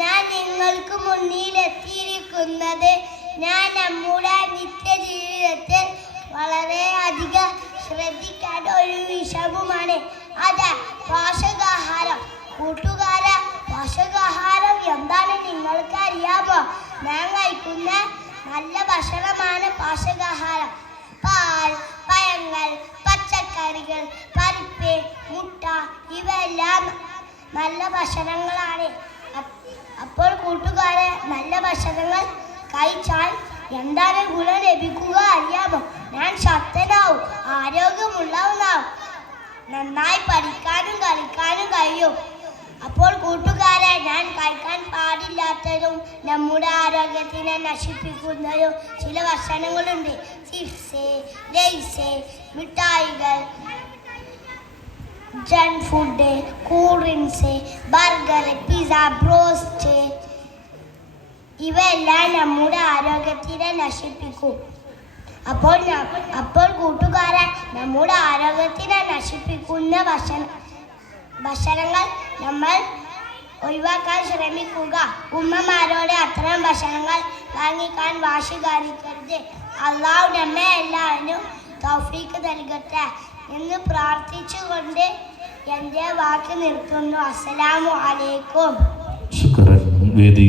ഞാൻ നിങ്ങൾക്ക് മുന്നിൽ എത്തിയിരിക്കുന്നത് ഞാൻ നമ്മുടെ നിത്യജീവിതത്തിൽ വളരെയധികം ശ്രദ്ധിക്കേണ്ട ഒരു വിഷയവുമാണ്. അത് പോഷകാഹാരം. കൂട്ടുകാരെ, പോഷകാഹാരം എന്താണ് നിങ്ങൾക്ക് അറിയാമോ? ഞാൻ കഴിക്കുന്ന നല്ല ഭക്ഷണമാണ് പോഷകാഹാരം. പാൽ, പഴങ്ങൾ, പച്ചക്കറികൾ, പരിപ്പ്, മുട്ട ഇവയെല്ലാം നല്ല ഭക്ഷണങ്ങളാണ്. അപ്പോൾ കൂട്ടുകാരെ, നല്ല ഭക്ഷണങ്ങൾ കഴിച്ചാൽ എന്താണ് ഗുണം ലഭിക്കുക അറിയാമോ? ഞാൻ ശക്തനാവും, ആരോഗ്യമുള്ളവനാവും, നന്നായി പഠിക്കാനും കളിക്കാനും കഴിയും. അപ്പോൾ കൂട്ടുകാരെ, ഞാൻ കഴിക്കാൻ പാടില്ലാത്തതും നമ്മുടെ ആരോഗ്യത്തിനെ നശിപ്പിക്കുന്നതും ചില ഭക്ഷണങ്ങളുണ്ട്. ചിപ്സ്, ലേസ്, മിഠായികൾ, junk food, cool drinks, burger, pizza, broast ഇവയെല്ലാം നമ്മുടെ ആരോഗ്യത്തിനെ നശിപ്പിക്കും. അപ്പോൾ കൂട്ടുകാരെ, നമ്മുടെ ആരോഗ്യത്തിനെ നശിപ്പിക്കുന്ന ഭക്ഷണങ്ങൾ നമ്മൾ ഒഴിവാക്കാൻ ശ്രമിക്കുക. ഉമ്മമാരോട് അത്തരം ഭക്ഷണങ്ങൾ വാങ്ങിക്കാൻ വാശി കാണിക്കരുത്. അള്ളാഹു നമ്മെ എല്ലാവരും തൗഫീഖ് നൽകട്ടെ എന്ന് പ്രാർത്ഥിച്ചുകൊണ്ട് എൻ്റെ വാക്ക് നിർത്തുന്നു. അസ്സലാമു അലൈക്കും.